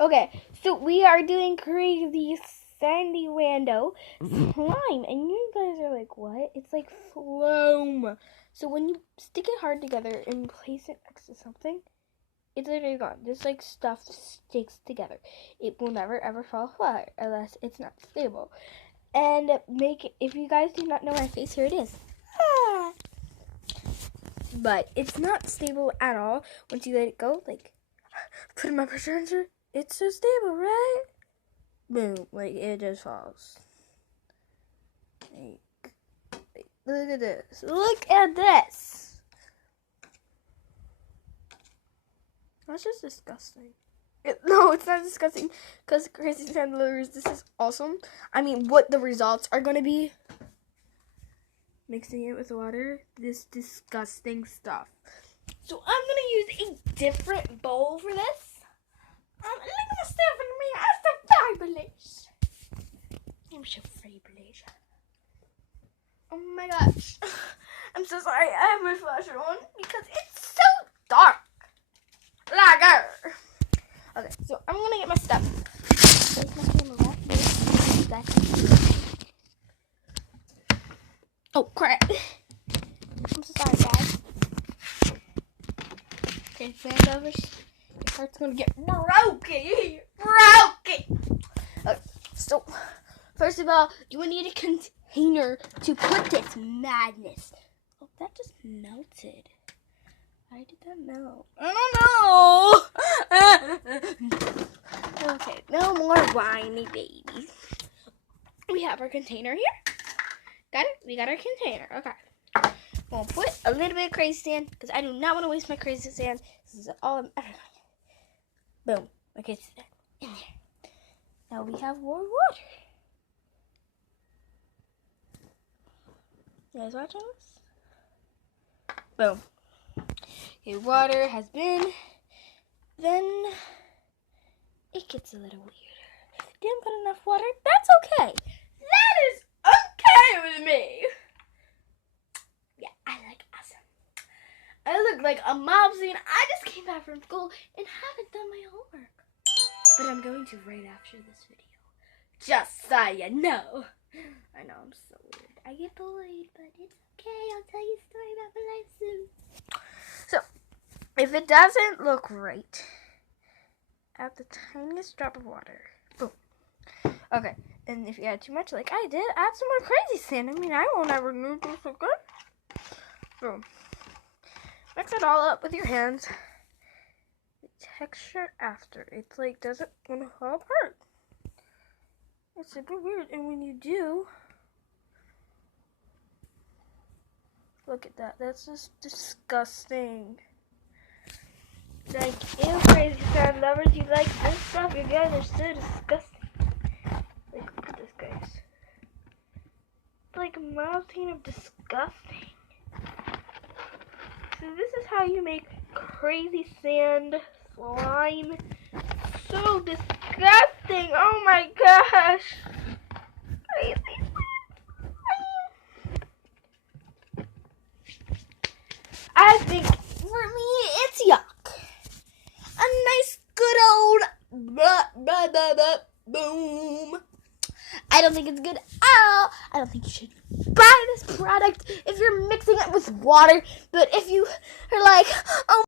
Okay, so we are doing crazy sandy rando slime, and you guys are like, what? It's like foam. So when you stick it hard together and place it next to something, it's literally gone. This like stuff sticks together. It will never ever fall apart unless it's not stable. And if you guys do not know my face, here it is. Ah. But it's not stable at all once you let it go. Like, put my pressure under. It's so stable, right? Boom, like it just falls. Look at this. Look at this. That's just disgusting. No, it's not disgusting because crazy sandlers, this is awesome. I mean, what the results are going to be, mixing it with water, this disgusting stuff. So I'm going to use a different bowl for this. Look at the stuff in me. I'm so fabulous. I'm so fabulous. Oh my gosh. I'm so sorry. I have my flasher on because it's so dark. Lager. Okay, so I'm going to get my stuff. Place my camera right here. Oh, crap. I'm so sorry, guys. Okay, stand over. Your heart's gonna get broken. Okay, so first of all, you will need a container to put this madness. Oh, that just melted. Why did that melt? I don't know. Okay, no more whiny babies. We have our container here. Got it? We got our container. Okay. We'll put a little bit of crazy sand because I do not want to waste my crazy sand. This is all I'm ever going to. Boom. Okay, it's in there. Now we have more water. You guys watching this? Boom. Okay, water has been. Then it gets a little weirder. Didn't put enough water. That's okay. That is okay with me. Yeah, I like awesome. I look like a mobsy and I just came back from school and haven't done my homework. But I'm going to right after this video. Just so you know. I know, I'm so weird. I get bullied, but it's okay. I'll tell you a story about my life soon. So, if it doesn't look right, add the tiniest drop of water. Boom. Okay, and if you add too much, like I did, add some more crazy sand. I mean, I won't ever move this again. Boom. Mix it all up with your hands. The texture after, it's like doesn't want to fall apart. It's super weird, and when you do, look at that. That's just disgusting. Like, ew, crazy sand lovers, you like this stuff? You guys are so disgusting. Like, look at this, guys. It's like a mountain of disgusting. So this is how you make crazy sand slime. So disgusting. Oh my gosh. Crazy. I think for me it's yuck. A nice good old blah, blah, blah, blah, boom. I don't think it's good at all. I don't think you should buy this product if you're mixing it with water. But if you are like, oh